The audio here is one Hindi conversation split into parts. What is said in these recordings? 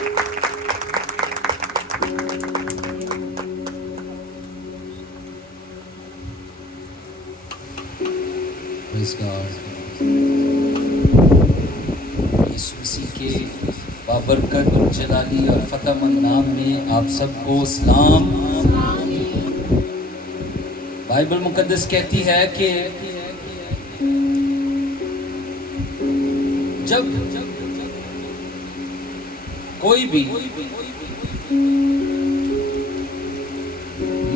Praise God. यीशु मसीह के बाबरकत जलाली और फतेहमंद नाम में आप सबको सलाम। बाइबल मुकद्दस कहती है कि जब कोई भी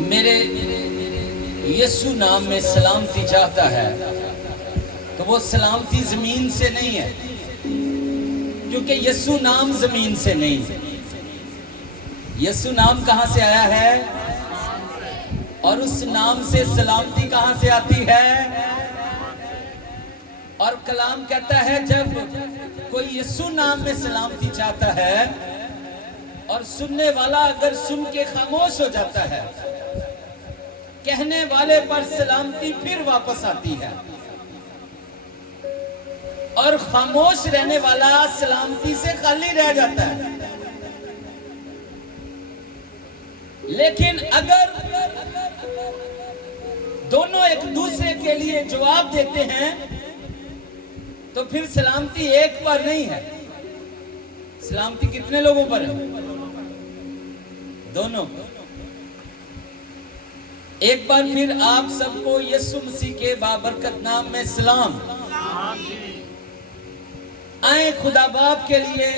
मेरे यीशु नाम में सलामती चाहता है तो वो सलामती जमीन से नहीं है, क्योंकि यीशु नाम जमीन से नहीं है। यीशु नाम कहां से आया है और उस नाम से सलामती कहां से आती है। और कलाम कहता है जब कोई यीशु नाम में सलामती चाहता है और सुनने वाला अगर सुन के खामोश हो जाता है, कहने वाले पर सलामती फिर वापस आती है और खामोश रहने वाला सलामती से खाली रह जाता है। लेकिन अगर दोनों एक दूसरे के लिए जवाब देते हैं तो फिर सलामती एक पर नहीं है। सलामती कितने लोगों पर है? दोनों। एक बार फिर आप सबको यीशु मसीह के बाबरकत नाम में सलाम। आए खुदा बाप के लिए,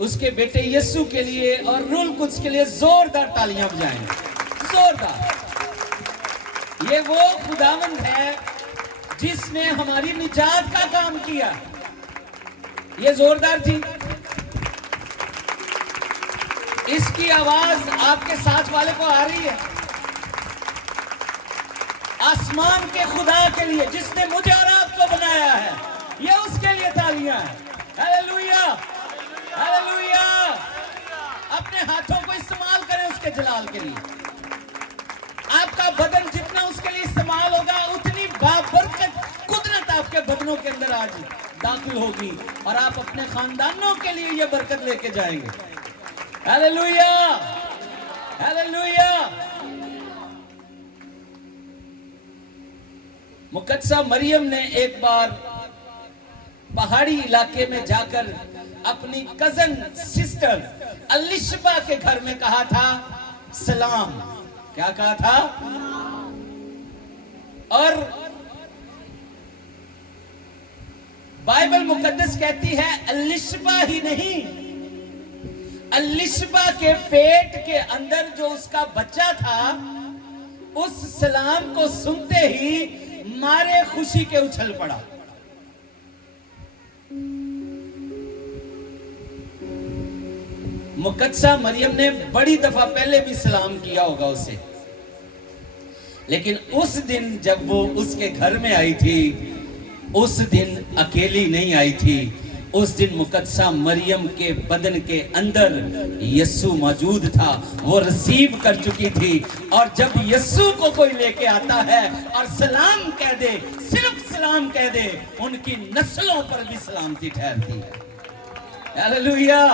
उसके बेटे यीशु के लिए और रूल कुछ के लिए जोरदार तालियां बजाएं, जोरदार। ये वो खुदावंद है जिसने हमारी निजात का काम किया। ये जोरदार थी। इसकी आवाज आपके साथ वाले को आ रही है। आसमान के खुदा के लिए जिसने मुझे और आपको बनाया है, ये उसके लिए तालियां हैं। Hallelujah, hallelujah. अपने हाथों को इस्तेमाल करें उसके जलाल के लिए। आपका बदन जितना उसके लिए इस्तेमाल होगा उतनी बाबरकत कुदरत आपके बदनों के अंदर आज दाखिल होगी और आप अपने खानदानों के लिए ये बरकत लेके जाएंगे। Hallelujah, hallelujah. मुकद्दसा मरियम ने एक बार पहाड़ी इलाके में जाकर अपनी कजन सिस्टर अलिशबा के घर में कहा था सलाम। क्या कहा था? और बाइबल मुकद्दस कहती है अलिशबा ही नहीं, अलिशबा के पेट के अंदर जो उसका बच्चा था उस सलाम को सुनते ही मारे खुशी के उछल पड़ा। मुकद्दसा मरियम ने बड़ी दफा पहले भी सलाम किया होगा उसे, लेकिन उस दिन जब वो उसके घर में आई थी, उस दिन अकेली नहीं आई थी। उस दिन मुकद्दसा मरियम के बदन के अंदर यीशु मौजूद था, वो रिसीव कर चुकी थी। और जब यीशु को कोई लेके आता है और सलाम कह दे, सिर्फ सलाम कह दे, उनकी नस्लों पर भी सलामती ठहरती है। Hallelujah,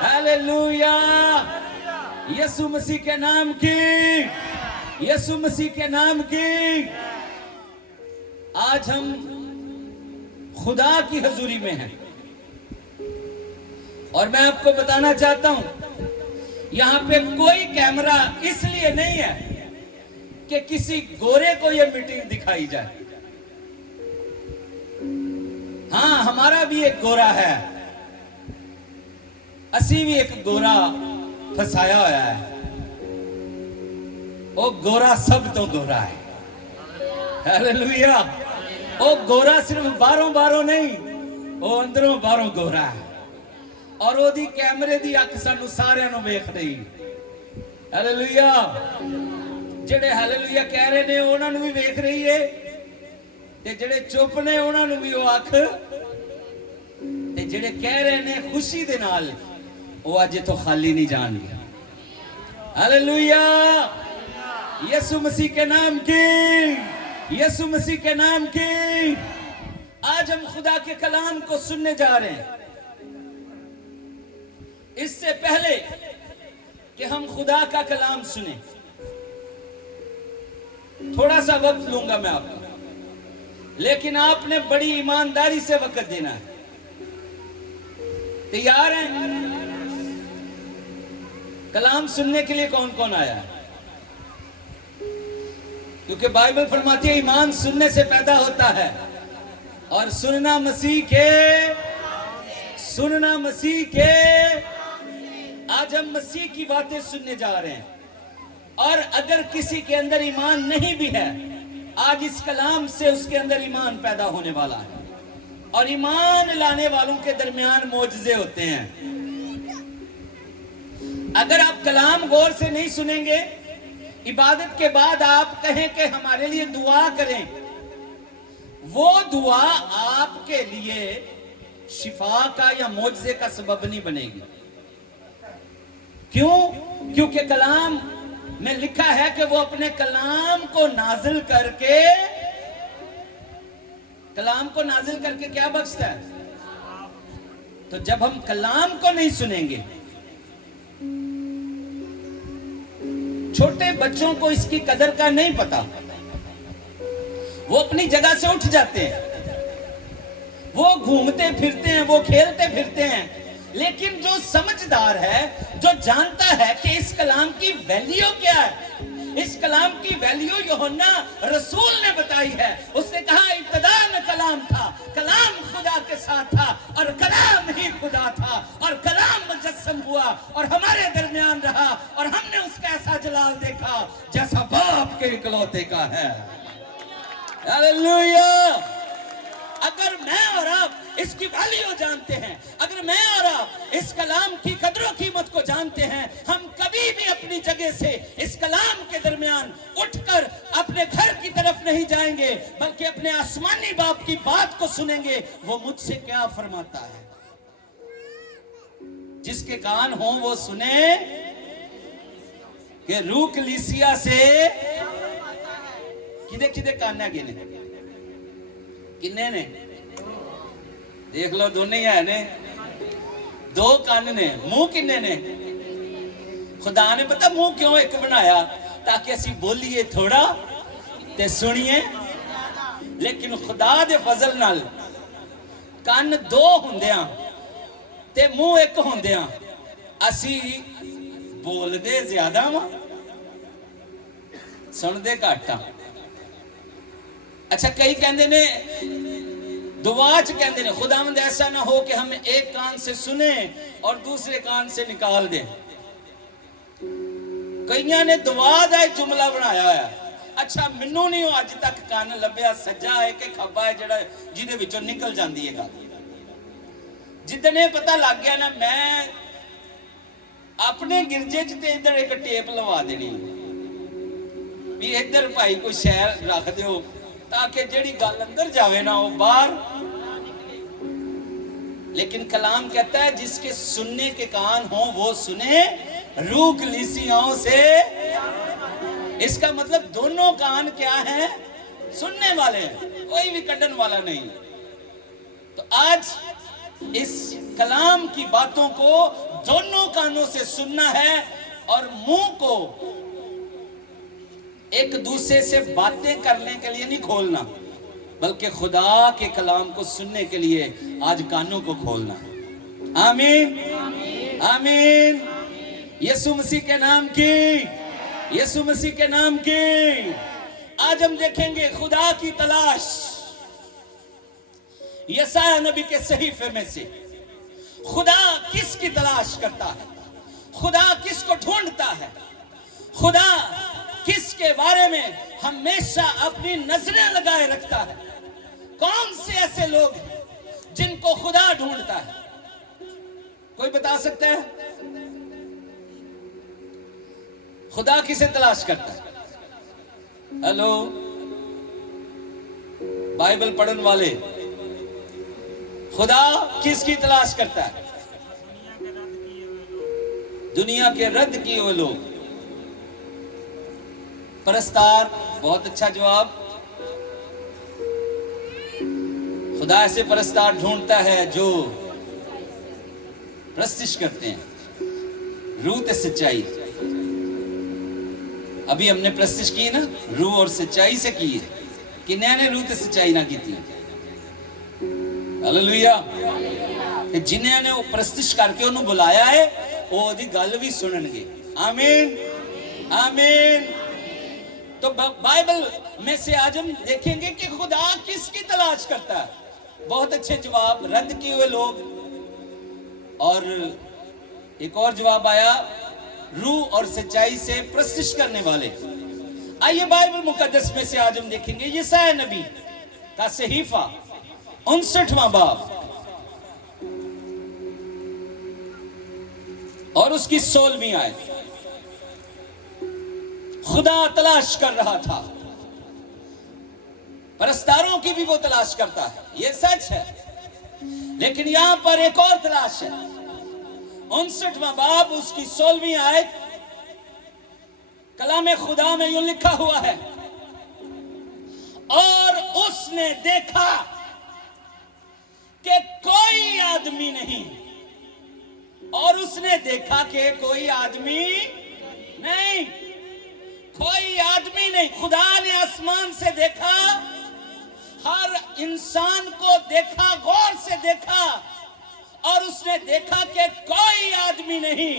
hallelujah. यीशु मसीह के नाम की, यीशु मसीह के नाम की। आज हम खुदा की हजूरी में हैं और मैं आपको बताना चाहता हूं यहां पे कोई कैमरा इसलिए नहीं है कि किसी गोरे को यह मीटिंग दिखाई जाए। हां, हमारा भी एक गोरा है, असी भी एक गोरा फसाया होया है। वो गोरा सब तो गोरा है। हालेलुया। वो गोरा सिर्फ बारों नहीं, वो अंदरों बारों गोरा है। और ओदी कैमरे दी अख सानू सारियां नू वेख रही। हालेलुया। जेड़े हालेलुया कह रहे ने उन्हां नू भी वेख रही है, ते जेड़े चुप ने उन्हां नू भी वो अख, ते जेड़े कह रहे ने खुशी दे नाल, वो अज तो खाली नहीं जाएंगे। हालेलुया। यीशु मसीह के नाम की, यीशु मसीह के नाम की। आज हम खुदा के कलाम को सुनने जा रहे हैं। इससे पहले कि हम खुदा का कलाम सुने, थोड़ा सा वक्त लूंगा मैं आपको, लेकिन आपने बड़ी ईमानदारी से वक्त देना है। तैयार हैं? कलाम सुनने के लिए कौन कौन आया है? क्योंकि बाइबल फरमाती है ईमान सुनने से पैदा होता है, और सुनना मसीह के। आज हम मसीह की बातें सुनने जा रहे हैं, और अगर किसी के अंदर ईमान नहीं भी है, आज इस कलाम से उसके अंदर ईमान पैदा होने वाला है। और ईमान लाने वालों के दरमियान मोजज़े होते हैं। अगर आप कलाम गौर से नहीं सुनेंगे, इबादत के बाद आप कहें कि हमारे लिए दुआ करें, वो दुआ आपके लिए शिफा का या मोजज़े का सबब नहीं बनेगी। क्यों? क्योंकि कलाम में लिखा है कि वो अपने कलाम को नाजिल करके क्या बख्शता है। तो जब हम कलाम को नहीं सुनेंगे, छोटे बच्चों को इसकी कदर का नहीं पता, वो अपनी जगह से उठ जाते हैं, वो घूमते फिरते हैं, वो खेलते फिरते हैं। लेकिन जो समझदार है, जो जानता है कि इस कलाम की वैल्यू क्या है, इस कलाम की वैल्यू यूहन्ना रसूल ने बताई है। उसने कहा इब्तिदा में कलाम था, कलाम खुदा के साथ था, और कलाम ही खुदा था, और कलाम मुजस्सम हुआ और हमारे दरमियान रहा, और हमने उसका ऐसा जलाल देखा जैसा बाप के इकलौते का है। हालेलुया! अगर मैं और आप इसकी वैल्यू जानते हैं, अगर मैं और आप इस कलाम की कदरों कीमत को जानते हैं, हम कभी भी अपनी जगह से इस कलाम के दरमियान उठकर अपने घर की तरफ नहीं जाएंगे, बल्कि अपने आसमानी बाप की बात को सुनेंगे। वो मुझसे क्या फरमाता है। जिसके कान हो वो सुने कि रूह कलीसिया से किदे कान है गिने किन्ने ने देख लो, दोनों ही है ने, दो कान ने, मुंह किन्ने ने? खुदा ने पता मुंह क्यों एक बनाया? ताकि असी बोलिए थोड़ा ते सुनिए। लेकिन खुदा दे फजल नाल कान दो हुंदियां ते मुंह एक हुंदियां असी बोलदे ज्यादा वा, सुनदे घट आ। अच्छा, कई कहते ने दुआ च कहते ने खुदावंद ऐसा ना हो कि हम एक कान से सुने और दूसरे कान से निकाल दें। कईयां ने दुआ का एक जुमला बनाया है। अच्छा, मैनू नहीं हो अज तक कान लभ्या सज्जा है कि खब्बा है जेड़ा जिहदे विचों निकल जाती है गल। जिदने पता लग गया ना, मैं अपने गिरजे च ते इधर एक टेप लवा देनी भी इधर भाई कोई शहर रख दियो, ताकि जेड़ी गल अंदर जावे ना वो बाहर। लेकिन कलाम कहता है जिसके सुनने के कान हो वो सुने रूह कलीसियाओं से। इसका मतलब दोनों कान क्या है? सुनने वाले हैं, कोई भी कड्डन वाला नहीं। तो आज इस कलाम की बातों को दोनों कानों से सुनना है, और मुंह को एक दूसरे से बातें करने के लिए नहीं खोलना, बल्कि खुदा के कलाम को सुनने के लिए आज कानों को खोलना। आमीन, आमीन। यीशु मसीह के नाम की, यीशु मसीह के नाम की। आज हम देखेंगे खुदा की तलाश। यशायाह नबी के सहीफे में से खुदा किसकी तलाश करता है, खुदा किसको ढूंढता है, खुदा किसके बारे में हमेशा अपनी नजरें लगाए रखता है। कौन से ऐसे लोग हैं जिनको खुदा ढूंढता है? कोई बता सकता है? खुदा किसे तलाश करता है? हेलो, बाइबल पढ़ने वाले, खुदा किसकी तलाश करता है? दुनिया के रद्द किए हुए लोग। परस्तार, बहुत अच्छा जवाब। खुदा ऐसे परस्तार ढूंढता है जो प्रस्तिश करते हैं। रूह सच्चाई। अभी हमने प्रस्तुत की ना, रूह और सच्चाई से की है कि ने रूह ते सच्चाई ना की थी। हालेलुया। जिन्हें ने प्रस्तुत करके उन्होंने बुलाया है वो ओदी गल भी सुननगे। आमीन आमीन। तो बाइबल में से आज हम देखेंगे कि खुदा किसकी तलाश करता है। बहुत अच्छे जवाब रद्द किए हुए लोग, और एक और जवाब आया रूह और सच्चाई से प्रस्तुत करने वाले। आइए बाइबल मुकद्दस में से आज हम देखेंगे यशायाह नबी का सहीफा 59वां बाब और उसकी 16वीं आयत। खुदा तलाश कर रहा था, परस्तारों की भी वो तलाश करता है, ये सच है, लेकिन यहां पर एक और तलाश है। 59वां बाब उसकी 16वीं आयत, कलाम खुदा में यूं लिखा हुआ है, और उसने देखा कि कोई आदमी नहीं, और उसने देखा कि कोई आदमी नहीं, कोई आदमी नहीं। खुदा ने आसमान से देखा, हर इंसान को देखा, गौर से देखा, और उसने देखा कि कोई आदमी नहीं,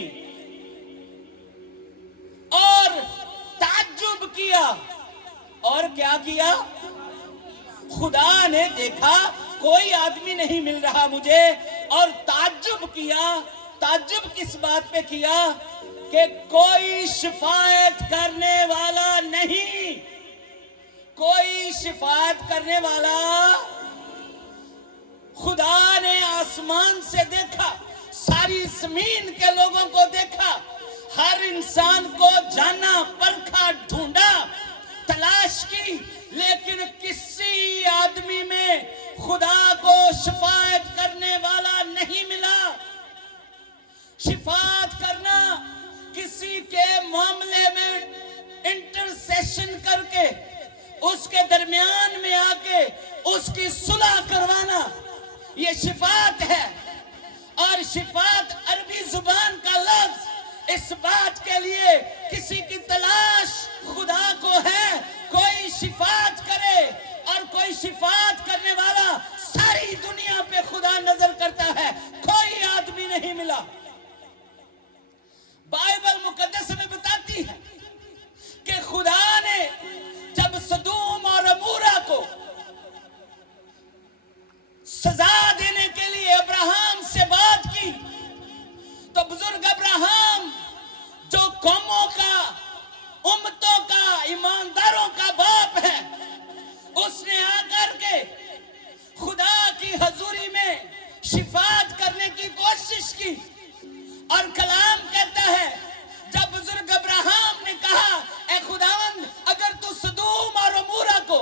और ताज्जुब किया। और क्या किया? खुदा ने देखा कोई आदमी नहीं मिल रहा मुझे, और ताज्जुब किया। ताज्जुब किस बात पे किया? कि कोई शिफायत करने वाला नहीं, कोई शिफायत करने वाला। खुदा ने आसमान से देखा, सारी जमीन के लोगों को देखा, हर इंसान को जाना, परखा, ढूंढा, तलाश की, लेकिन किसी आदमी में खुदा को शिफायत करने वाला नहीं मिला। शिफायत करना, किसी के मामले में इंटरसेशन करके उसके दरमियान में आके उसकी सुलह करवाना, ये शिफायत है। और शिफायत अरबी जुबान का लफ्ज इस बात के लिए किसी की तलाश खुदा को है, कोई शिफायत करे, और कोई शिफायत करने वाला सारी दुनिया पे खुदा नजर करता है, कोई आदमी नहीं मिला। बाइबल मुकद्दस में बताती है कि खुदा ने जब सदूम और अमूरा को सजा देने के लिए अब्राहम से बात की, तो बुजुर्ग अब्राहम जो कौमों का, उम्मतों का, ईमानदारों का बाप है, उसने आकर के खुदा की हजूरी में शिफात करने की कोशिश की। और कलाम कहता है, जब बुजुर्ग अब्राहम ने कहा, ए खुदावंद, अगर तू सदूम और अमूरा को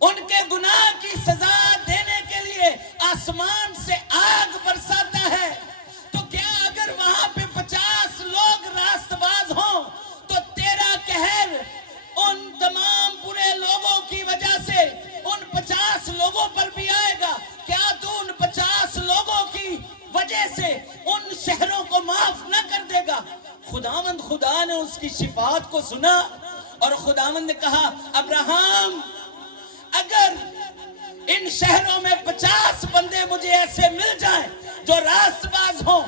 उनके गुनाह की सजा देने के लिए आसमान से आग बरसाता है, तो क्या अगर वहां पे 50 लोग रास्तबाज हों, तो तेरा कहर उन तमाम बुरे लोगों की वजह से उन 50 लोगों पर भी आएगा? क्या तू उन 50 लोगों की वजह से उन शहरों को माफ न कर देगा? खुदा ने उसकी शिफात को सुना, और खुदावंद ने कहा, अब्राहम, अगर इन शहरों में 50 बंदे मुझे ऐसे मिल जाएं जो रास्तबाज हों,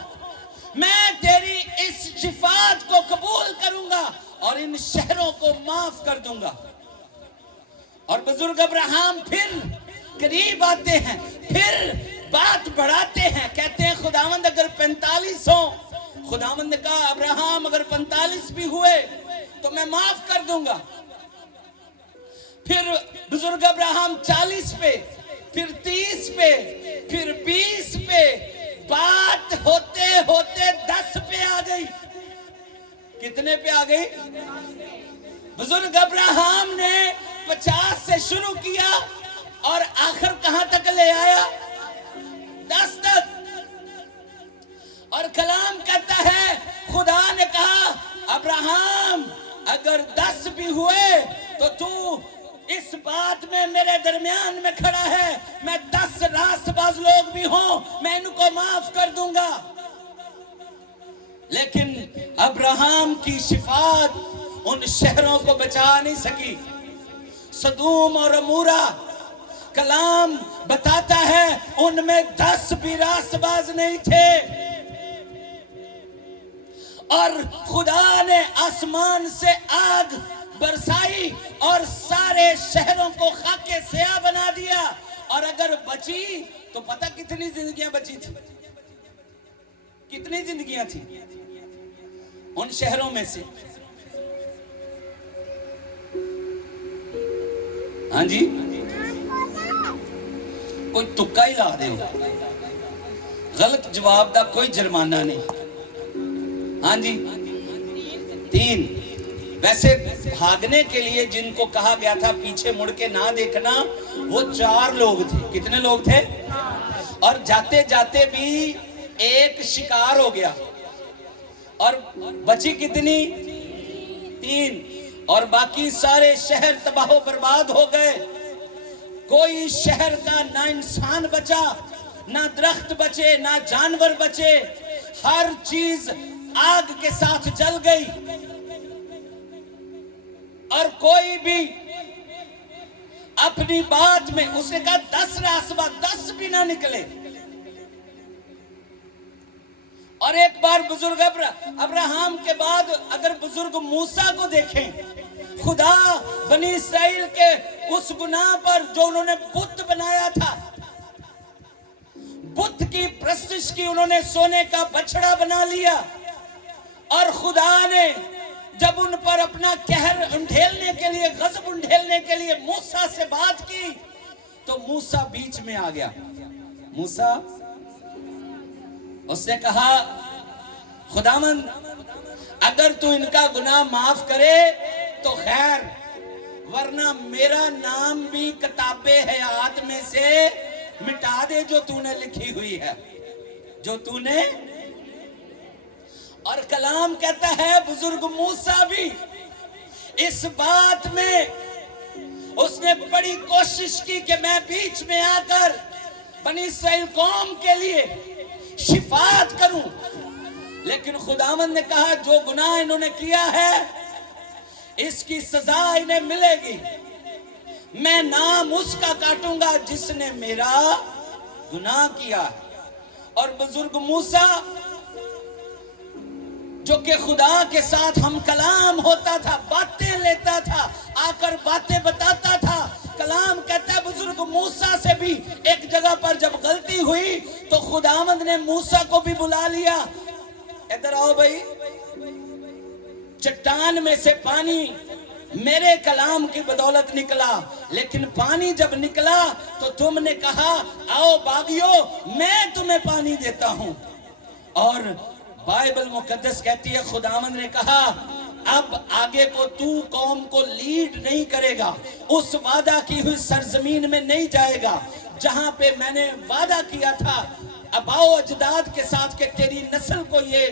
मैं तेरी इस शिफात को कबूल करूंगा और इन शहरों को माफ कर दूंगा। और बुजुर्ग अब्राहम फिर करीब आते हैं, फिर बात बढ़ाते हैं, कहते हैं, खुदावंद अगर 45 हो, खुदावंद ने कहा, अब्राहम अगर 45 भी हुए तो मैं माफ कर दूंगा। फिर बुजुर्ग अब्राहम 40 पे, फिर 30 पे, फिर 20 पे, बात होते होते 10 पे आ गई। कितने पे आ गई? बुजुर्ग अब्राहम ने 50 से शुरू किया और आखिर कहां तक ले आया? 10 तक। और कलाम कहता है, खुदा ने कहा, अब्राहम अगर 10 भी हुए तो तू इस बात में मेरे दरमियान में खड़ा है, मैं 10 रास्तबाज लोग भी हों, मैं इनको माफ कर दूंगा। लेकिन अब्राहम की शिफात उन शहरों को बचा नहीं सकी। सदूम और अमूरा, कलाम बताता है उनमें 10 भी रास्तबाज नहीं थे, और खुदा ने आसमान से आग बरसाई और सारे शहरों को खाके स्याह बना दिया। और अगर बची तो पता कितनी जिंदगियां बची थी, कितनी जिंदगियां थी उन शहरों में से। हाँ जी, कोई तुक्का ही ला दे, गलत जवाब का कोई जुर्माना नहीं। हाँ जी, 3। वैसे भागने के लिए जिनको कहा गया था पीछे मुड़ के ना देखना, वो 4 लोग थे। कितने लोग थे? और जाते जाते भी एक शिकार हो गया, और बची कितनी? 3। और बाकी सारे शहर तबाह बर्बाद हो गए। कोई शहर का ना इंसान बचा, ना दरख्त बचे, ना जानवर बचे, हर चीज आग के साथ जल गई। और कोई भी अपनी बात में, उसने कहा 10 रास्ता, 10 भी ना निकले। और एक बार बुजुर्ग अब्राहम के बाद अगर बुजुर्ग मूसा को देखें, खुदा बनी इस्राएल के उस गुनाह पर जो उन्होंने बुत बनाया था, बुत की प्रस्तिश की, उन्होंने सोने का बछड़ा बना लिया। और खुदा ने जब उन पर अपना कहर उंडेलने के लिए, गजब उंडेलने के लिए मूसा से बात की, तो मूसा बीच में आ गया। मूसा, उसने कहा खुदावंद अगर तू इनका गुनाह माफ करे तो खैर, वरना मेरा नाम भी किताबे हयात में से मिटा दे जो तूने लिखी हुई है, जो तूने। और कलाम कहता है बुजुर्ग मूसा भी इस बात में उसने बड़ी कोशिश की कि मैं बीच में आकर बनी इस्राएल कौम के लिए शिफात करूं, लेकिन खुदावंद ने कहा जो गुनाह इन्होंने किया है इसकी सजा इन्हें मिलेगी। मैं नाम उसका काटूंगा जिसने मेरा गुनाह किया। और बुजुर्ग मूसा जो कि खुदा के साथ हम कलाम होता था, बातें लेता था, आकर बातें बताता था, कलाम कहता है बुजुर्ग मूसा से भी एक जगह पर जब गलती हुई तो खुदावंद ने मूसा को भी बुला लिया। इधर आओ भाई, चट्टान में से पानी मेरे कलाम की बदौलत निकला, लेकिन पानी जब निकला तो तुमने कहा आओ बागियों मैं तुम्हें पानी देता हूं। और बाइबल मुकद्दस कहती है खुदावंद ने कहा अब आगे को तू कौम को लीड नहीं करेगा, उस वादा की हुई सरजमीन में नहीं जाएगा जहां पे मैंने वादा किया था अबाओ अजदाद के साथ कि तेरी नस्ल को ये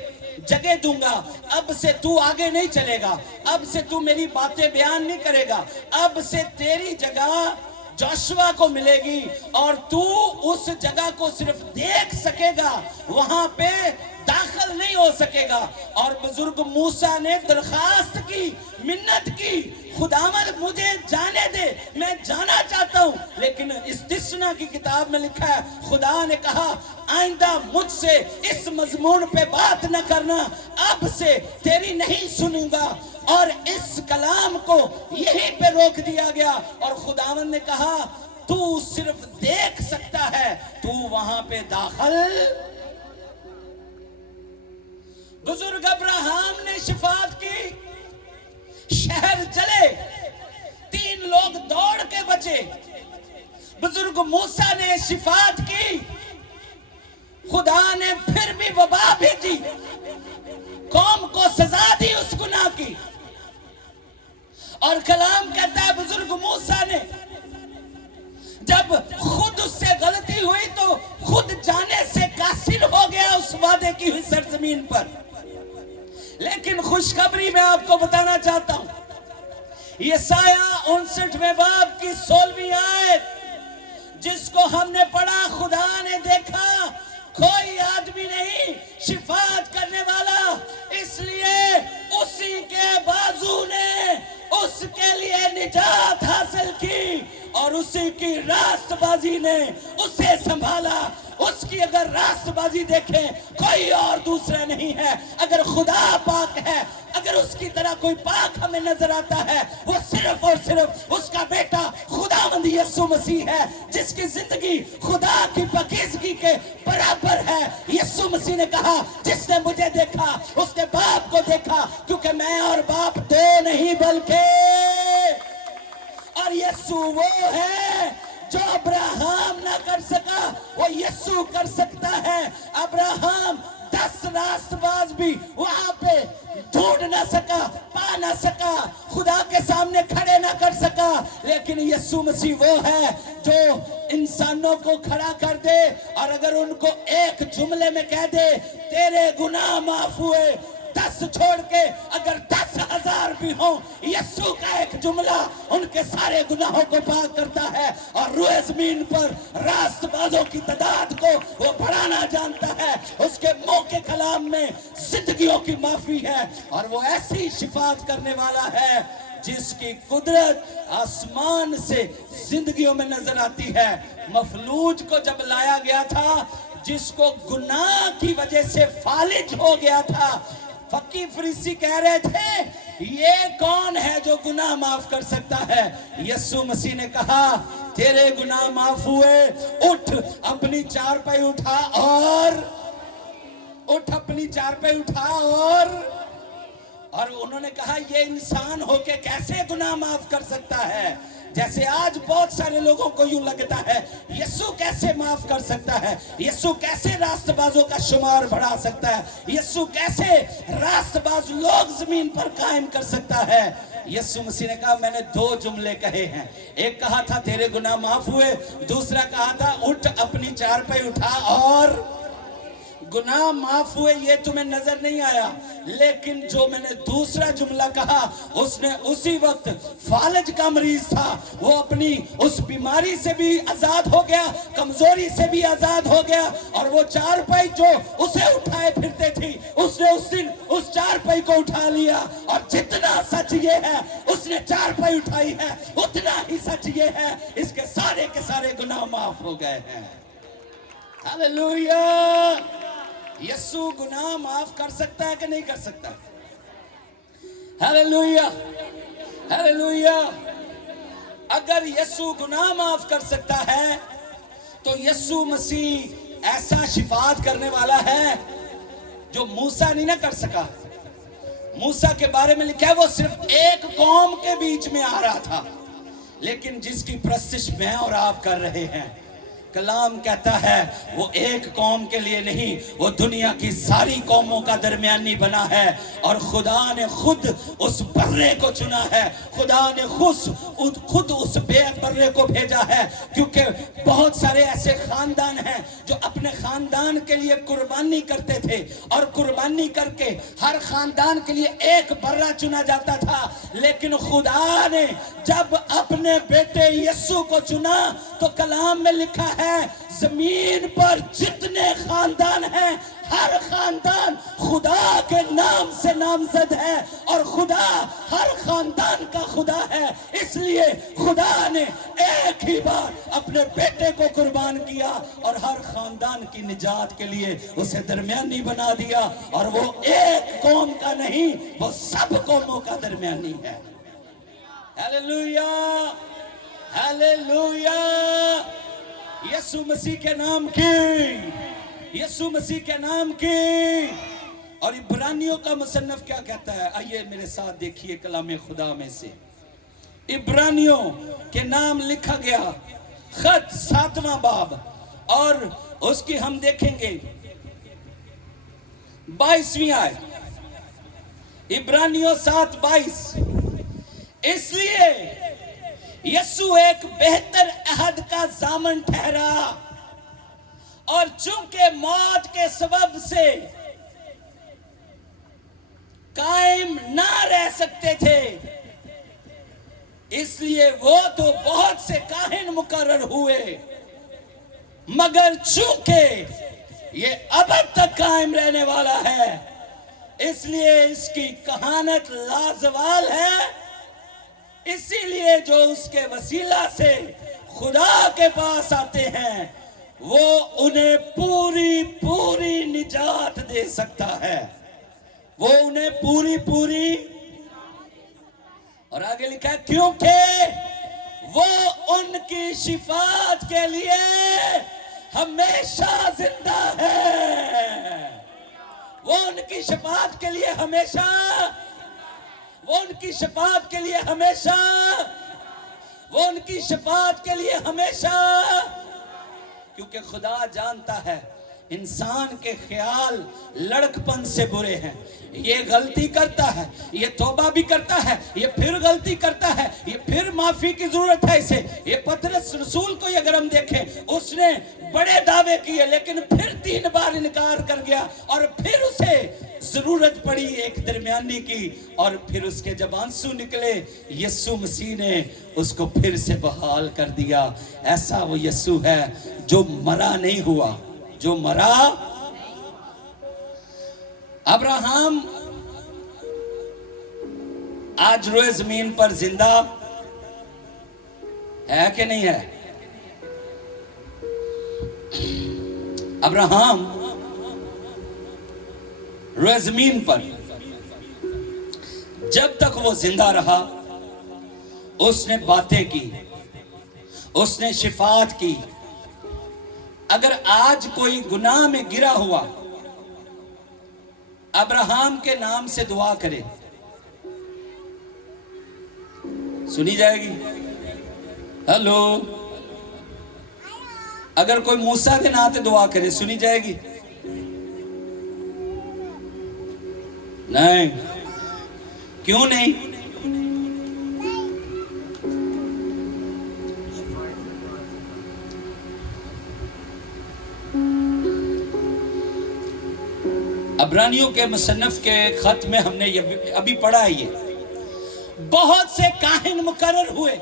जगह दूंगा। अब से तू आगे नहीं चलेगा, अब से तू मेरी बातें बयान नहीं करेगा, अब से तेरी जगह जोशुआ को मिलेगी और तू उस जगह को सिर्फ देख सकेगा, वहां पे दाखिल नहीं हो सकेगा। और बुजुर्ग मूसा ने दरखास्त की, मिन्नत की, खुदावंद मुझे जाने दे, मैं जाना चाहता हूं। लेकिन इस्तिस्ना की किताब में लिखा है खुदा ने कहा आइंदा मुझसे इस मजमून पे बात न करना, अब से तेरी नहीं सुनूंगा। और इस कलाम को यहीं पे रोक दिया गया और खुदावंद ने कहा तू सिर्फ देख सकता है, तू वहां पे दाखिल। बुजुर्ग अब्राहम ने शिफात की, शहर जले, 3 लोग दौड़ के बचे। बुजुर्ग मूसा ने शिफात की, खुदा ने फिर भी वबा भेजी, कौम को सजा दी उस गुनाह की। और कलाम कहता है बुजुर्ग मूसा ने जब खुद उससे गलती हुई तो खुद जाने से कासिर हो गया उस वादे की हुई सरजमीन पर। लेकिन खुशखबरी मैं आपको बताना चाहता हूं, यशाया 59वें बाब की 16वीं आयत जिसको हमने पढ़ा, खुदा ने देखा कोई आदमी नहीं शिफात करने वाला, उसी की रास्तबाजी ने उसे संभाला। उसकी अगर रास्तबाजी देखें, कोई और दूसरा नहीं है। अगर खुदा पाक है, अगर उसकी तरह कोई पाक हमें नजर आता है, वो सिर्फ और सिर्फ उसका बेटा खुदावंद यीशु मसीह है, जिसकी जिंदगी खुदा की पाकीज़गी के बराबर है। यीशु मसीह ने कहा, जिसने मुझे देखा उसने बाप को देखा, क्योंकि मैं और बाप दो नहीं बल्कि, और यीशु वो है जो अब्राहम ना कर सका, वो यीशु कर सकता है। अब्राहम 10 रास्तबाज भी वहां पे ढूंढ ना सका, पा ना सका, खुदा के सामने खड़े ना कर सका, लेकिन यीशु मसीह वो है जो इंसानों को खड़ा कर दे, और अगर उनको एक जुमले में कह दे तेरे गुनाह माफ हुए, 10 छोड़ के अगर 10,000 भी हो, यीशु का एक जुमला उनके सारे गुनाहों को पाक करता है। और रूए ज़मीन पर रास्तबाजों की तादाद को वो बढ़ाना जानता है। उसके मुंह के कलाम में जिंदगियों की माफी है, और वो ऐसी शिफात करने वाला है जिसकी कुदरत आसमान से जिंदगियों में नजर आती है। मफलूज को जब लाया गया था, जिसको गुनाह की वजह से फालिज हो गया था, फकी फरीसी कह रहे थे ये कौन है जो गुनाह माफ कर सकता है। यीशु मसीह ने कहा, तेरे गुनाह माफ हुए, उठ अपनी चारपाई उठा, और उठ अपनी चारपाई उठा, और उन्होंने कहा ये इंसान होके कैसे गुनाह माफ कर सकता है। जैसे आज बहुत सारे लोगों को यूं लगता है यीशु कैसे माफ कर सकता है, यीशु कैसे रास्तबाजों का शुमार बढ़ा सकता है, यीशु कैसे रास्तबाज लोग जमीन पर कायम कर सकता है। यीशु मसीह ने कहा, मैंने 2 जुमले कहे हैं। एक कहा था तेरे गुनाह माफ हुए, दूसरा कहा था उठ अपनी चारपाई उठा और गुनाह माफ हुए। ये तुम्हें नजर नहीं आया, लेकिन जो मैंने दूसरा जुमला कहा, उसने उसी वक्त फालज का मरीज था, वो अपनी उस बीमारी से भी आजाद हो गया, कमजोरी से भी आजाद हो गया, और वो चारपाई जो उसे उठाए फिरते थी, उसने उस दिन उस चारपाई को उठा लिया। और जितना सच ये है उसने चारपाई उठाई है, उतना ही सच ये है इसके सारे के सारे गुनाह माफ हो गए हैं। हालेलुया। यीशु गुनाह माफ कर सकता है कि नहीं कर सकता? Hallelujah, hallelujah. अगर यीशु गुनाह माफ कर सकता है, तो यीशु मसीह ऐसा शिफात करने वाला है जो मूसा नहीं ना कर सका। मूसा के बारे में लिखा है वो सिर्फ एक कौम के बीच में आ रहा था, लेकिन जिसकी प्रस्तिश मैं और आप कर रहे हैं, कलाम कहता है वो एक कौम के लिए नहीं, वो दुनिया की सारी कौमों का दरमियानी बना है। और खुदा ने खुद उस बर्रे को चुना है, खुदा ने खुद उस बर्रे को भेजा है, क्योंकि बहुत सारे ऐसे खानदान हैं जो अपने खानदान के लिए कुर्बानी करते थे, और कुर्बानी करके हर खानदान के लिए एक बर्रा चुना जाता था। लेकिन खुदा ने जब अपने बेटे यीशु को चुना, तो कलाम में लिखा है जमीन पर जितने खानदान हैं, हर खानदान खुदा के नाम से नामजद है, और खुदा हर खानदान का खुदा है। इसलिए खुदा ने एक ही बार अपने बेटे को कुर्बान किया, और हर खानदान की निजात के लिए उसे दरमियानी बना दिया। और वो एक कौम का नहीं, वो सब कौमों का दरमियानी है। Hallelujah, hallelujah. यीशु मसीह के नाम की, यीशु मसीह के नाम की। और इब्रानियों का मुसन्नफ क्या कहता है, आइए मेरे साथ देखिए कलाम खुदा में से। इब्रानियों के नाम लिखा गया खत 7वां बाब, और उसकी हम देखेंगे 22वीं आयत। इब्रानियों 7:22। इसलिए यीशु एक बेहतर अहद का जामन ठहरा, और चूंकि मौत के सबब से कायम ना रह सकते थे, इसलिए वो तो बहुत से काहिन मुकर्रर हुए, मगर चूंकि ये अब तक कायम रहने वाला है, इसलिए इसकी कहानत लाजवाल है। इसीलिए जो उसके वसीला से खुदा के पास आते हैं वो उन्हें पूरी पूरी निजात दे सकता है। वो उन्हें पूरी पूरी, और आगे लिखा है क्योंकि वो उनकी शिफात के लिए हमेशा जिंदा है। वो उनकी शिफात के लिए हमेशा, वो उनकी शिफात के लिए हमेशा, वो उनकी शिफात के लिए हमेशा। क्योंकि खुदा जानता है इंसान के ख्याल लड़कपन से बुरे हैं। ये गलती करता है, ये तौबा भी करता है, ये फिर गलती करता है, ये फिर माफी की जरूरत है इसे। ये पतरस रसूल को अगर हम देखें, उसने बड़े दावे किए लेकिन फिर 3 बार इनकार कर गया, और फिर उसे जरूरत पड़ी एक दरमियानी की, और फिर उसके जब आंसू निकले यीशु मसीह ने उसको फिर से बहाल कर दिया। ऐसा वो यीशु है जो मरा नहीं हुआ, जो मरा। अब्राहम आज रोए जमीन पर जिंदा है कि नहीं है? अब्राहम रोए जमीन पर जब तक वो जिंदा रहा उसने बातें की, उसने शिफात की। अगर आज कोई गुनाह में गिरा हुआ अब्राहम के नाम से दुआ करे, सुनी जाएगी। हेलो, अगर कोई मूसा के नाम से दुआ करे सुनी जाएगी? नहीं। क्यों नहीं? अब्रानियों के मुसन्नफ के खत में हमने ये अभी पढ़ा है। ये बहुत से काहिन मुकर्रर हुए,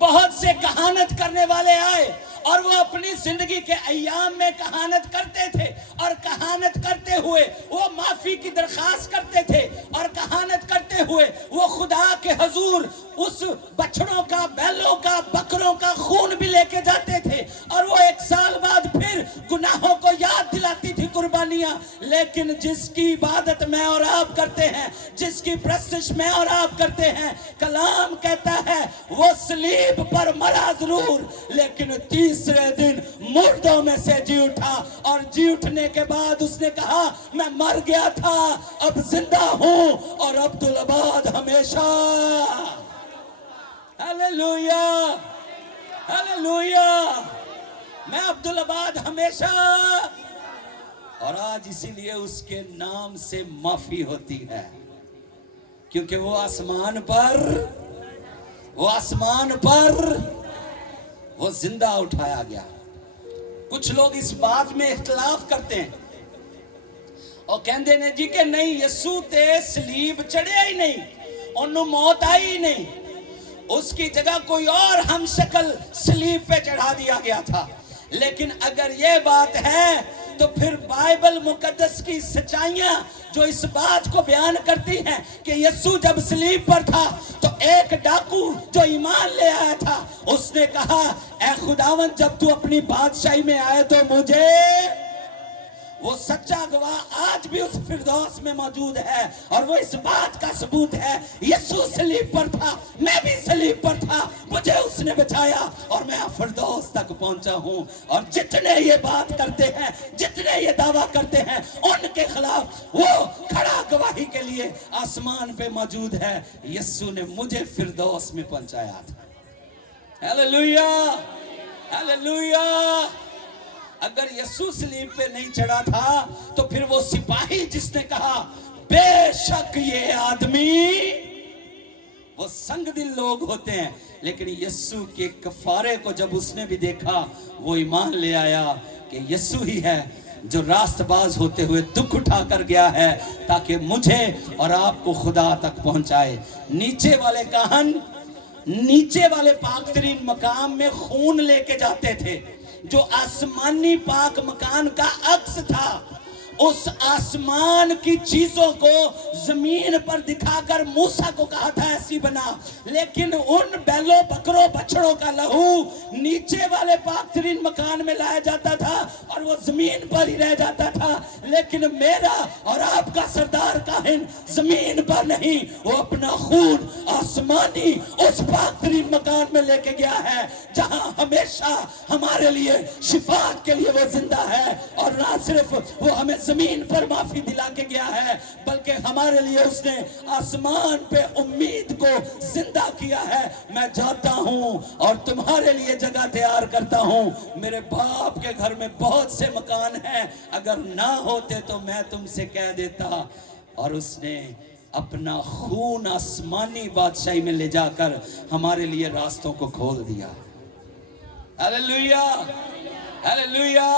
बहुत से कहानत करने वाले आए, और वो अपनी जिंदगी के अय्याम में कहानत करते थे, और कहानत करते हुए वो माफी की दरखास्त करते थे, और कहानत करते हुए वो खुदा के हजूर उस बछड़ों का, बैलों का, बकरों का खून भी लेके जाते थे, और वो 1 साल बाद फिर गुनाहों को याद दिलाती थी कुर्बानियां। लेकिन जिसकी इबादत मैं और आप करते हैं, जिसकी प्रस्तुत मैं और आप करते हैं, कलाम कहता है वो सलीब पर मरा जरूर लेकिन तीसरे दिन मुर्दों में से जी उठा, और जी उठने के बाद उसने कहा मैं मर गया था अब जिंदा हूं और अब्दुल आबाद हमेशा। हालेलुया, हालेलुया, मैं अब्दुल आबाद हमेशा। और आज इसीलिए उसके नाम से माफी होती है, क्योंकि वो आसमान पर, वो आसमान पर वो जिंदा उठाया गया। कुछ लोग इस बात में इख्तिलाफ करते हैं और कहते ने जी कि नहीं, यीशु ते सलीब चढ़िया ही नहीं, उन्होंने मौत आई ही नहीं, उसकी जगह कोई और हम शक्ल सलीब पे चढ़ा दिया गया था। लेकिन अगर ये बात है तो फिर बाइबल मुकद्दस की सच्चाइयां जो इस बात को बयान करती हैं कि यीशु जब सलीब पर था तो एक डाकू जो ईमान ले आया था उसने कहा ऐ खुदावन जब तू अपनी बादशाही में आए तो मुझे, वो सच्चा गवाह आज भी उस फिरदौस में मौजूद है, और वो इस बात का सबूत है यीशु सलीब पर था, मैं भी सलीब पर था, मुझे उसने बचाया और मैं फिरदौस तक पहुंचा हूं। और जितने ये बात करते हैं, जितने ये दावा करते हैं, उनके खिलाफ वो खड़ा गवाही के लिए आसमान पे मौजूद है। यीशु ने मुझे फिरदौस में पहुंचाया था। Hallelujah, hallelujah. अगर यीशु सलीब पे नहीं चढ़ा था तो फिर वो सिपाही जिसने कहा बेशक ये आदमी, वो संगदिल लोग होते हैं, लेकिन यीशु के कफारे को जब उसने भी देखा वो ईमान ले आया कि यीशु ही है जो रास्तबाज होते हुए दुख उठा कर गया है ताकि मुझे और आपको खुदा तक पहुंचाए। नीचे वाले काहन नीचे वाले पाकतरीन मकाम में खून लेके जाते थे जो आसमानी पाक मकान का अक्स था। उस आसमान की चीजों को जमीन पर दिखाकर मूसा को कहा था ऐसी बना, लेकिन उन बैलों बकरों बछड़ों का लहू नीचे वाले पाक-तरीन मकान में लाया जाता था और वो जमीन पर ही रह जाता था। लेकिन मेरा और आपका सरदार काहिन जमीन पर नहीं, वो अपना खून आसमानी उस पाक-तरीन मकान में लेके गया है जहां हमेशा हमारे लिए शिफात के लिए वो जिंदा है। और ना सिर्फ वो हमें जमीन पर माफी दिला के गया है, बल्कि हमारे लिए उसने आसमान पे उम्मीद को जिंदा किया है। मैं जाता हूं और तुम्हारे लिए जगह तैयार करता हूं। मेरे बाप के घर में बहुत से मकान हैं, अगर ना होते तो मैं तुमसे कह देता। और उसने अपना खून आसमानी बादशाही में ले जाकर हमारे लिए रास्तों को खोल दिया। Hallelujah, hallelujah,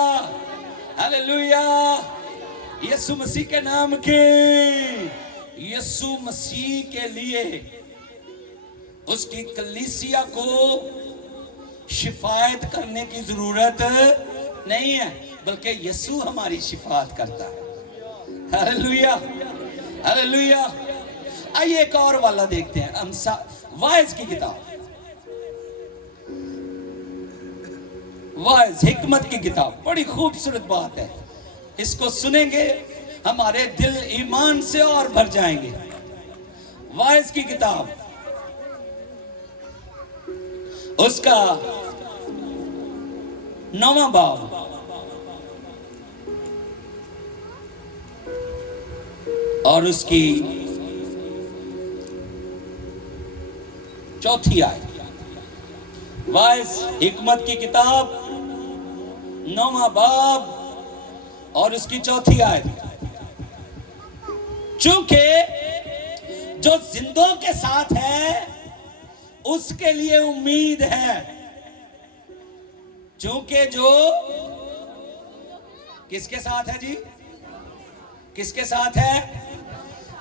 hallelujah. यीशु मसीह के नाम के, यीशु मसीह के लिए उसकी कलीसिया को शिफायत करने की जरूरत नहीं है, बल्कि यीशु हमारी शिफायत करता है। Hallelujah, hallelujah. आइए एक और वाला देखते हैं, हम वाइज की किताब, वाइज हिकमत की किताब। बड़ी खूबसूरत बात है, इसको सुनेंगे हमारे दिल ईमान से और भर जाएंगे। वाइज की किताब, उसका 9वां बाब और उसकी 4थी आयत। वाइज हिकमत की किताब 9वां बाब और उसकी 4थी आयत। चूंकि जो जिंदों के साथ है उसके लिए उम्मीद है। चूंकि जो किसके साथ है जी? किसके साथ है?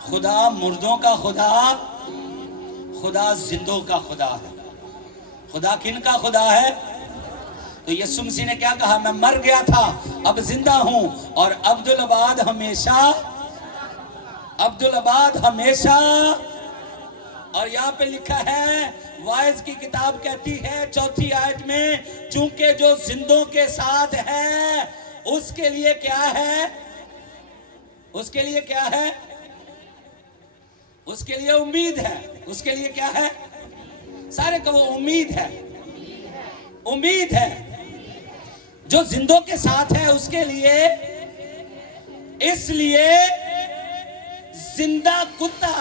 खुदा मुर्दों का खुदा, खुदा जिंदों का खुदा है। खुदा किन का खुदा है? तो यीशु मसीह ने क्या कहा? मैं मर गया था, अब जिंदा हूं और अब्दुल आबाद हमेशा, अब्दुल आबाद हमेशा। और यहां पे लिखा है, वाइज की किताब कहती है 4थी आयत में, चूंकि जो जिंदों के साथ है उसके लिए क्या है? उसके लिए क्या है? उसके लिए उम्मीद है। उसके लिए क्या है? सारे कहो उम्मीद है। उम्मीद है। जो जिंदों के साथ है उसके लिए, इसलिए जिंदा कुत्ता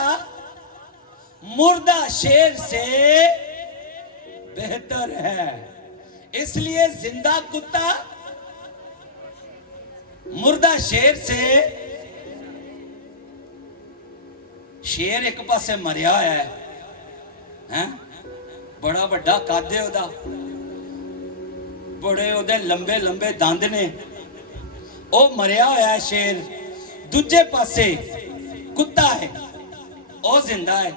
मुर्दा शेर से बेहतर है। इसलिए जिंदा कुत्ता मुर्दा शेर से, शेर एक पासे मरिया है, बड़ा बड़ा कादे ओदा, बड़े ओदे लंबे लंबे दंद ने, ओ मरिया होया है शेर। दूजे पासे कुत्ता है, ओ जिंदा है।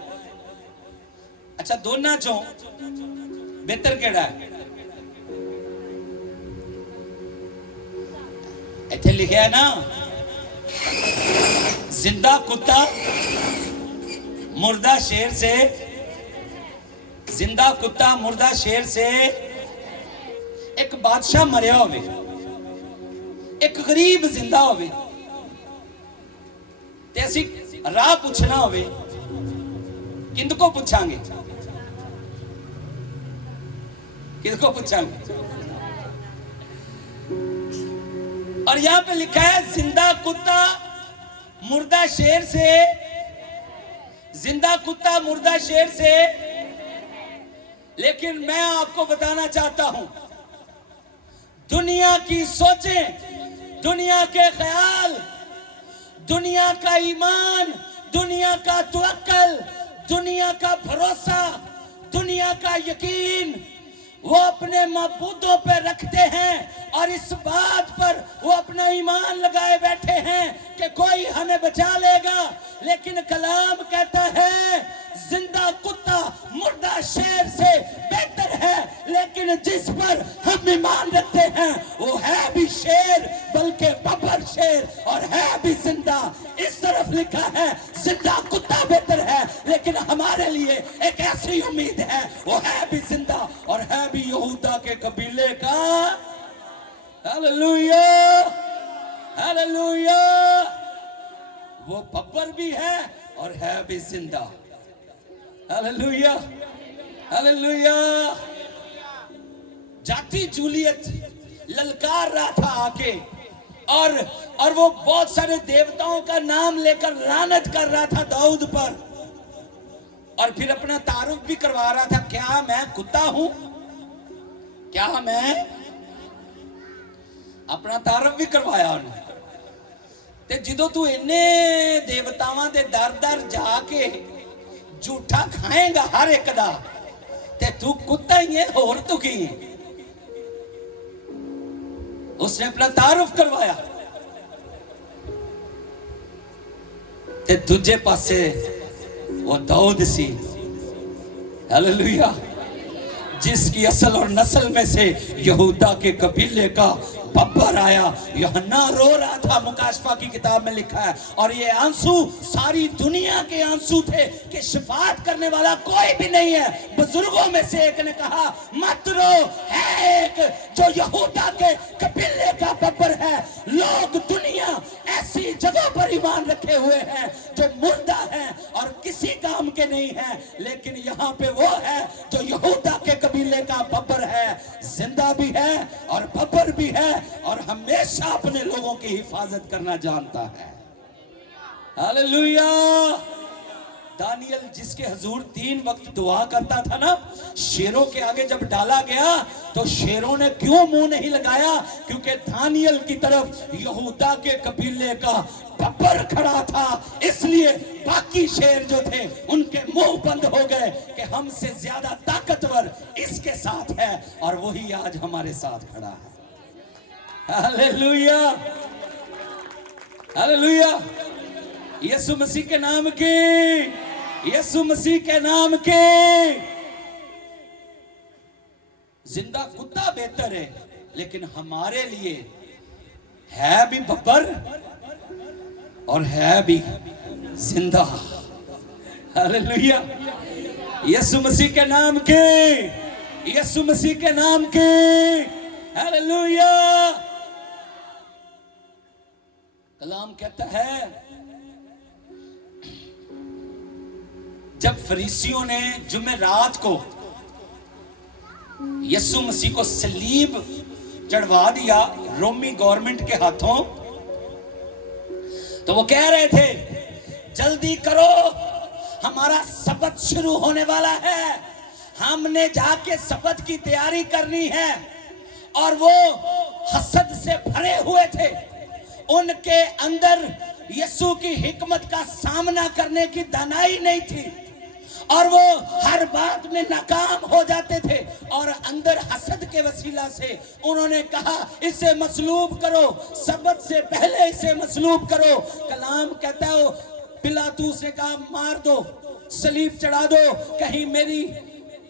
अच्छा, दोनों चों बेहतर केड़ा है? इत्थे लिखा है ना, जिंदा कुत्ता मुर्दा शेर से, जिंदा कुत्ता मुर्दा शेर से। एक बादशाह मरिया होवे, एक गरीब जिंदा होवे, ते असी राह पूछना होवे, किंदको पूछांगे? किसको पूछांगे? और यहां पे लिखा है जिंदा कुत्ता मुर्दा शेर से, जिंदा कुत्ता मुर्दा शेर से। लेकिन मैं आपको बताना चाहता हूं, दुनिया की सोचें, दुनिया के ख्याल, दुनिया का ईमान, दुनिया का तवक्कल, दुनिया का भरोसा, दुनिया का यकीन वो अपने मबूदों पे रखते हैं और इस बात पर वो अपना ईमान लगाए बैठे हैं कि कोई हमें बचा लेगा, लेकिन कलाम कहता है जिंदा कुत्ता मुर्दा शेर से बेहतर है, लेकिन जिस पर हम ईमान रखते हैं वो है भी शेर, बल्कि बब्बर शेर, और है भी जिंदा। इस तरफ लिखा है जिंदा कुत्ता बेहतर है, लेकिन हमारे लिए एक ऐसी उम्मीद है, वो है भी जिंदा और है भी यहूदा के कबीले का। Hallelujah, hallelujah. वो बब्बर भी है और है भी जिंदा। Hallelujah, hallelujah. जाती जूलियत ललकार रहा था आके, और वो बहुत सारे देवताओं का नाम लेकर लानत कर रहा था दाऊद पर, और फिर अपना तारुफ भी करवा रहा था, क्या मैं कुत्ता हूं, क्या मैं, अपना तारुफ भी करवाया उन्हें। ते जिदों तू इन्ने देवतावां दे दर दर जाके झूठा खाएगा हर एक दा, ते तू कुत्ता ही है, होर तू की है। उसने अपना तारुफ करवाया। ते दूजे पासे वो दाऊद सी, हालेलुया, जिसकी असल और नस्ल में से यहूदा के कबीले का बब्बर आया। यूहन्ना रो रहा था, मुकाशफा की किताब में लिखा है, और ये आंसू सारी दुनिया के आंसू थे कि शिफात करने वाला कोई भी नहीं है। बुजुर्गों में से एक ने कहा मत रो, है एक जो यहूदा के कबीले का बब्बर है। लोग दुनिया ऐसी जगह पर ईमान रखे हुए हैं जो मुर्दा है और किसी काम के नहीं है, लेकिन यहाँ पे वो है जो यहूदा के कबीले का बब्बर है, जिंदा भी है और बब्बर भी है, और हमेशा अपने लोगों की हिफाजत करना जानता है। हालेलुया। दानियल जिसके हुजूर 3 वक्त दुआ करता था ना, शेरों के आगे जब डाला गया तो शेरों ने क्यों मुंह नहीं लगाया? क्योंकि दानियल की तरफ यहूदा के कबीले का बब्बर खड़ा था, इसलिए बाकी शेर जो थे उनके मुंह बंद हो गए कि हमसे ज्यादा ताकतवर इसके साथ है, और वही आज हमारे साथ खड़ा है। Hallelujah, hallelujah. यीशु मसीह के नाम की, यीशु मसीह के नाम के। जिंदा कुत्ता बेहतर है, लेकिन हमारे लिए है भी बब्बर और है भी जिंदा। हालेलुया, यीशु मसीह के नाम के, यीशु मसीह के नाम के। हालेलुया। कलाम कहता है जब फरीसियों ने जुमेरात को यीशु मसीह को सलीब चढ़वा दिया रोमी गवर्नमेंट के हाथों, तो वो कह रहे थे जल्दी करो, हमारा सबत शुरू होने वाला है, हमने जाके सबत की तैयारी करनी है। और वो हसद से भरे हुए थे, उनके अंदर यीशु की हिकमत का सामना करने की दानाई नहीं थी, और वो हर बात में नाकाम हो जाते थे, और अंदर हसद के वसीला से उन्होंने कहा इसे मसलूब करो, सबत से पहले इसे मसलूब करो। कलाम कहता है पिलातूस ने कहा मार दो, सलीब चढ़ा दो, कहीं मेरी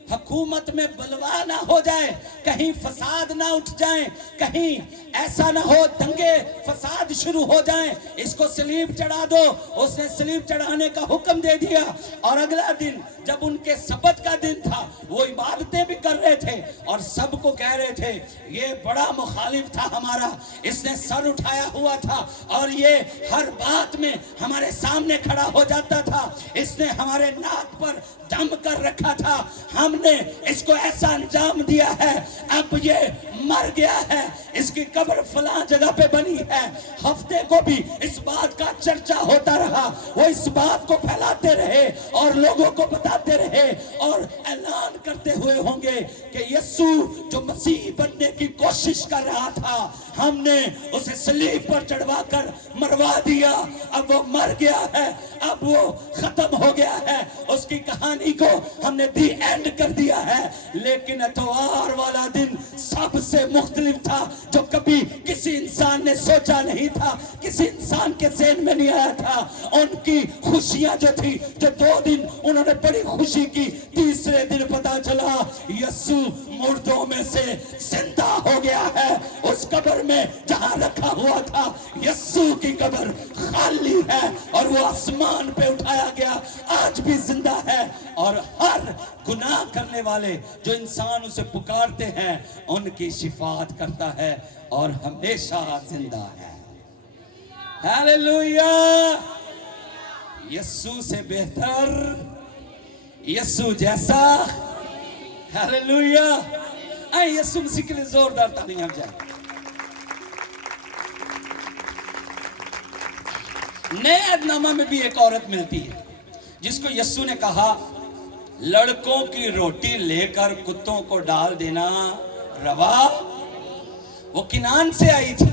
हुकूमत में बलवा ना हो जाए, कहीं फसाद ना उठ जाए, कहीं ऐसा ना हो दंगे फसाद शुरू हो जाए, इसको सलीब चढ़ा दो। उसने सलीब चढ़ाने का हुक्म दे दिया, और अगला दिन जब उनके सबत का दिन था, वो इबादतें भी कर रहे थे और सबको कह रहे थे ये बड़ा मुखालिफ था हमारा, इसने सर उठाया हुआ था और ये हर बात में हमारे सामने खड़ा हो जाता था, इसने हमारे नाक पर दम कर रखा था, हमने इसको ऐसा अंजाम दिया है, अब ये मर गया है, इसकी कब्र फलां जगह पे बनी है। हफ्ते को भी इस बात का चर्चा होता रहा, वो इस बात को फैलाते रहे और लोगों को बताते रहे और ऐलान करते हुए होंगे कि यीशु जो मसीह बनने की कोशिश कर रहा था, हमने उसे सलीब पर चढ़वा कर मरवा दिया, अब वो मर गया है, अब वो खत्म हो गया है, उसकी कहानी को हमने दी एंड कर दिया है। लेकिन इतवार वाला दिन सबसे मुख्तलिफ था जो कभी किसी इंसान ने सोचा नहीं था, किसी इंसान के ज़हन में नहीं आया था। उनकी खुशियां जो थी, जो 2 दिन उन्होंने बड़ी खुशी की, तीसरे दिन पता चला यीशु मुर्दों में से जिंदा हो गया है। उस कब्र में जहां रखा हुआ था, यीशु की कब्र खाली है और वो आसमान पे उठाया गया, आज भी जिंदा है। और हर गुनाह करने वाले जो इंसान उसे पुकारते हैं, उनकी शिफात करता है और हमेशा जिंदा है। हालेलुया। यीशु से बेहतर, यीशु जैसा, हालेलुया। आइए यीशु मसीह के लिए जोरदार तालियां जाए। नए अहदनामा में भी एक औरत मिलती है जिसको यीशु ने कहा, लड़कों की रोटी लेकर कुत्तों को डाल देना रवा। वो किनान से आई थी,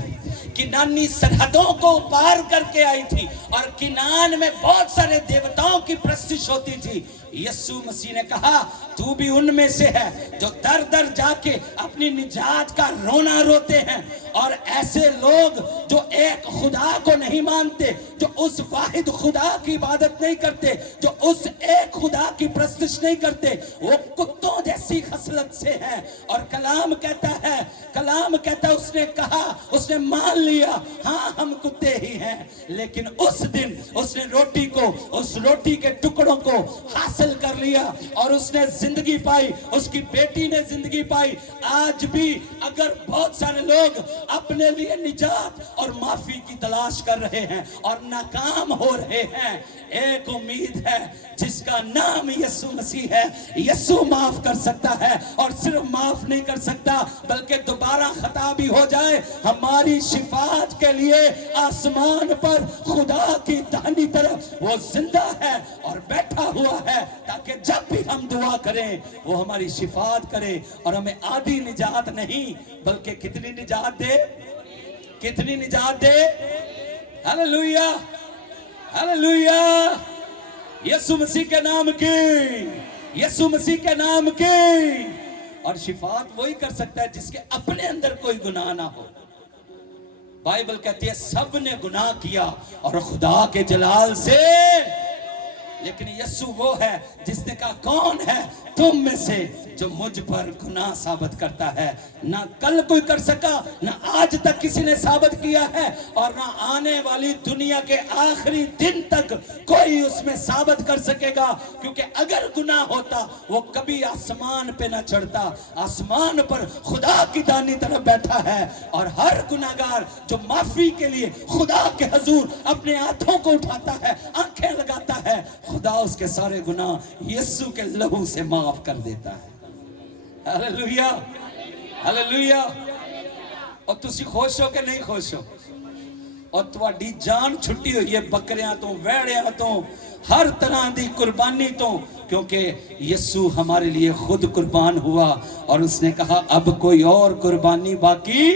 किनानी सरहदों को पार करके आई थी और किनान में बहुत सारे देवताओं की प्रस्तिश होती थी। यीशु मसीह ने कहा, तू भी उनमें से है जो दर दर जाके अपनी निजात का रोना रोते हैं। और ऐसे लोग जो एक खुदा को नहीं मानते, जो उस वाहिद खुदा की इबादत नहीं करते, जो उस एक खुदा की प्रस्तिश नहीं करते, वो कुत्तों जैसी खसलत से हैं। और कलाम कहता है उसने कहा, उसने मान लिया, हाँ हम कुत्ते ही हैं। लेकिन उस दिन उसने रोटी को, उस रोटी के टुकड़ों को हासिल कर लिया और उसने जिंदगी पाई, उसकी बेटी ने जिंदगी पाई। आज भी अगर बहुत सारे लोग अपने लिए निजात और माफी की तलाश कर रहे हैं और नाकाम हो रहे हैं, एक उम्मीद है जिसका नाम यीशु मसीह है। यीशु माफ कर सकता है और सिर्फ माफ नहीं कर सकता बल्कि दोबारा खता भी हो जाए, हमारी शिफात के लिए आसमान पर खुदा की दाहिनी तरफ वो जिंदा है और बैठा हुआ है, ताकि जब भी हम दुआ करें वो हमारी शिफात करे और हमें आधी निजात नहीं बल्कि कितनी निजात दे, कितनी निजात दे। Hallelujah, hallelujah. यीशु मसीह के नाम की, यीशु मसीह के नाम की। और शिफात वही कर सकता है जिसके अपने अंदर कोई गुनाह ना हो। बाइबल कहती है सब ने गुनाह किया और खुदा के जलाल से, लेकिन यीशु वो है जिसने कहा, कौन है तुम में से जो मुझ पर गुनाह साबित करता है। ना कल कोई कर सका, ना आज तक किसी ने साबित किया है और ना आने वाली दुनिया के आखिरी दिन तक कोई उसमें साबित कर सकेगा। क्योंकि अगर गुनाह होता वो कभी आसमान पे ना चढ़ता, आसमान पर खुदा की दाहिनी तरफ बैठा है। और हर गुनाहगार जो माफी के लिए खुदा के हुजूर अपने हाथों को उठाता है, आंखें लगाता है, खुदा उसके सारे गुनाह यीशु के लहू से माफ कर देता है। Hallelujah, hallelujah. और तुसी खुश हो कि नहीं खुश हो? और तुम्हारी जान छुट्टी हुई है बकरियां तो, वैड़ियां तो, हर तरह की कुर्बानी तो, क्योंकि यीशु हमारे लिए खुद कुर्बान हुआ। और उसने कहा अब कोई और कुर्बानी बाकी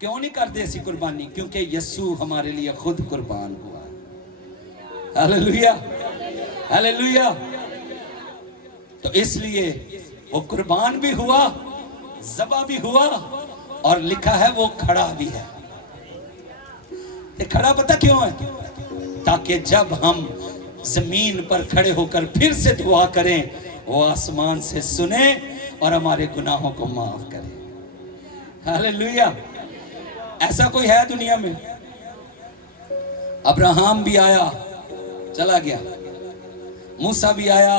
क्यों नहीं कर दे ऐसी कुर्बानी, क्योंकि यीशु हमारे लिए खुद कुर्बान हुआ। Hallelujah, hallelujah. तो इसलिए वो कुर्बान भी हुआ, ज़बा भी हुआ और लिखा है वो खड़ा भी है। खड़ा पता क्यों है? ताकि जब हम जमीन पर खड़े होकर फिर से दुआ करें, वो आसमान से सुने और हमारे गुनाहों को माफ करे। हालेलुया। ऐसा कोई है दुनिया में? अब्राहम भी आया, चला गया। मूसा भी आया,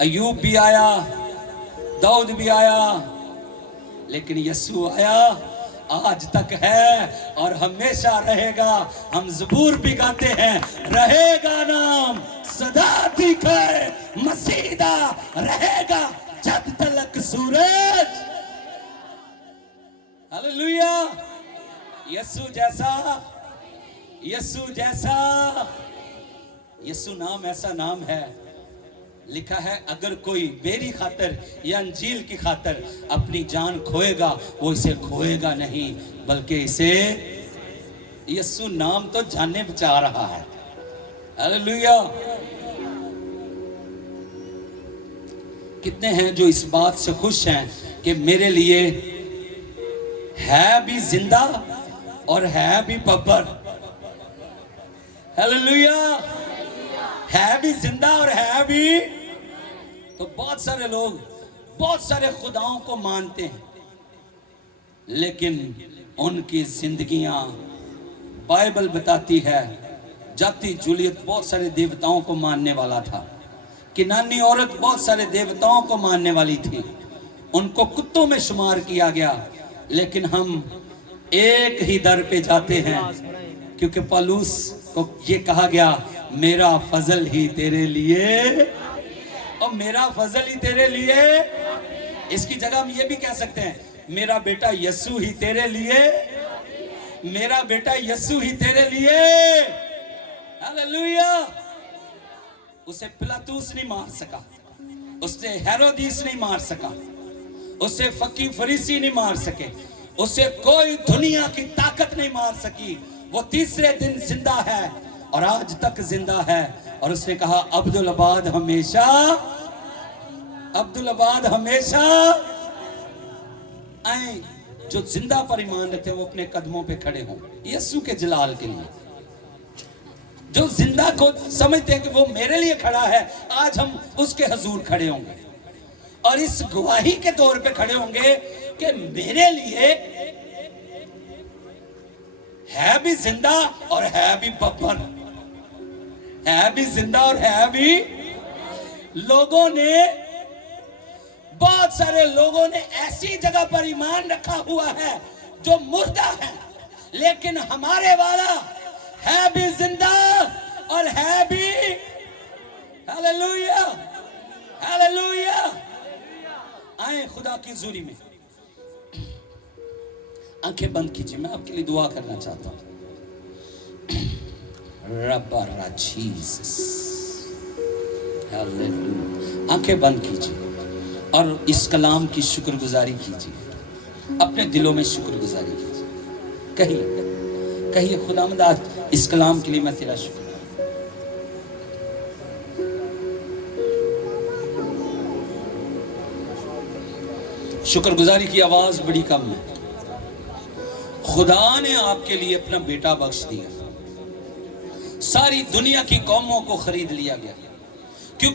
अयूब भी आया, दाऊद भी आया, लेकिन यीशु आया, आज तक है और हमेशा रहेगा। हम ज़बूर भी गाते हैं, रहेगा नाम सदा तीखे मसीदा, रहेगा जब तलक सूरज। हालेलुया। यीशु जैसा, यीशु जैसा। यीशु नाम ऐसा नाम है, लिखा है अगर कोई मेरी खातर या अंजील की खातर अपनी जान खोएगा, वो इसे खोएगा नहीं बल्कि इसे, यीशु नाम तो जाने बचा रहा है। हालेलुया। कितने हैं जो इस बात से खुश हैं कि मेरे लिए है भी जिंदा और है भी बब्बर। हालेलुया। है भी जिंदा और है भी। तो बहुत सारे लोग बहुत सारे खुदाओं को मानते हैं, लेकिन उनकी जिंदगियां, बाइबल बताती है, जाती जूलियत बहुत सारे देवताओं को मानने वाला था, किनानी औरत बहुत सारे देवताओं को मानने वाली थी, उनको कुत्तों में शुमार किया गया। लेकिन हम एक ही दर पे जाते हैं, क्योंकि पौलुस को ये कहा गया, मेरा फजल ही तेरे लिए, और मेरा फजल ही तेरे लिए। इसकी जगह हम ये भी कह सकते हैं, मेरा बेटा यीशु ही तेरे लिए, मेरा बेटा यीशु ही तेरे लिए। हालेलुया। उसे पिलातूस नहीं मार सका, उसे हेरोदिस नहीं मार सका, उसे फकी फरीसी नहीं मार सके, उसे कोई दुनिया की ताकत नहीं मार सकी। वो तीसरे दिन जिंदा है और आज तक जिंदा है। और उसने कहा, अब्दुल आबाद हमेशा, अब्दुल आबाद हमेशा आए। जो जिंदा पर ईमान रखते हैं वो अपने कदमों पे खड़े हों यीशु के जलाल के लिए। जो जिंदा को समझते हैं कि वो मेरे लिए खड़ा है, आज हम उसके हजूर खड़े होंगे और इस गवाही के तौर पे खड़े होंगे कि मेरे लिए है भी जिंदा और है भी बब्बर, है भी जिंदा और है भी। लोगों ने, बहुत सारे लोगों ने ऐसी जगह पर ईमान रखा हुआ है जो मुर्दा है, लेकिन हमारे वाला है भी जिंदा और है भी। Hallelujah, hallelujah. आए खुदा की हुजूरी में, आंखें बंद कीजिए, मैं आपके लिए दुआ करना चाहता हूं। रब्बा जीसस, हालेलुया। आंखें बंद कीजिए और इस कलाम की शुक्रगुजारी कीजिए, अपने दिलों में शुक्रगुजारी कीजिए। कहिए, कहिए, खुदावंद आज इस कलाम के लिए मैं तेरा शुक्र। शुक्रगुजारी की आवाज बड़ी कम है। खुदा ने आपके लिए अपना बेटा बख्श दिया, सारी दुनिया की कौमों को खरीद लिया गया, क्योंकि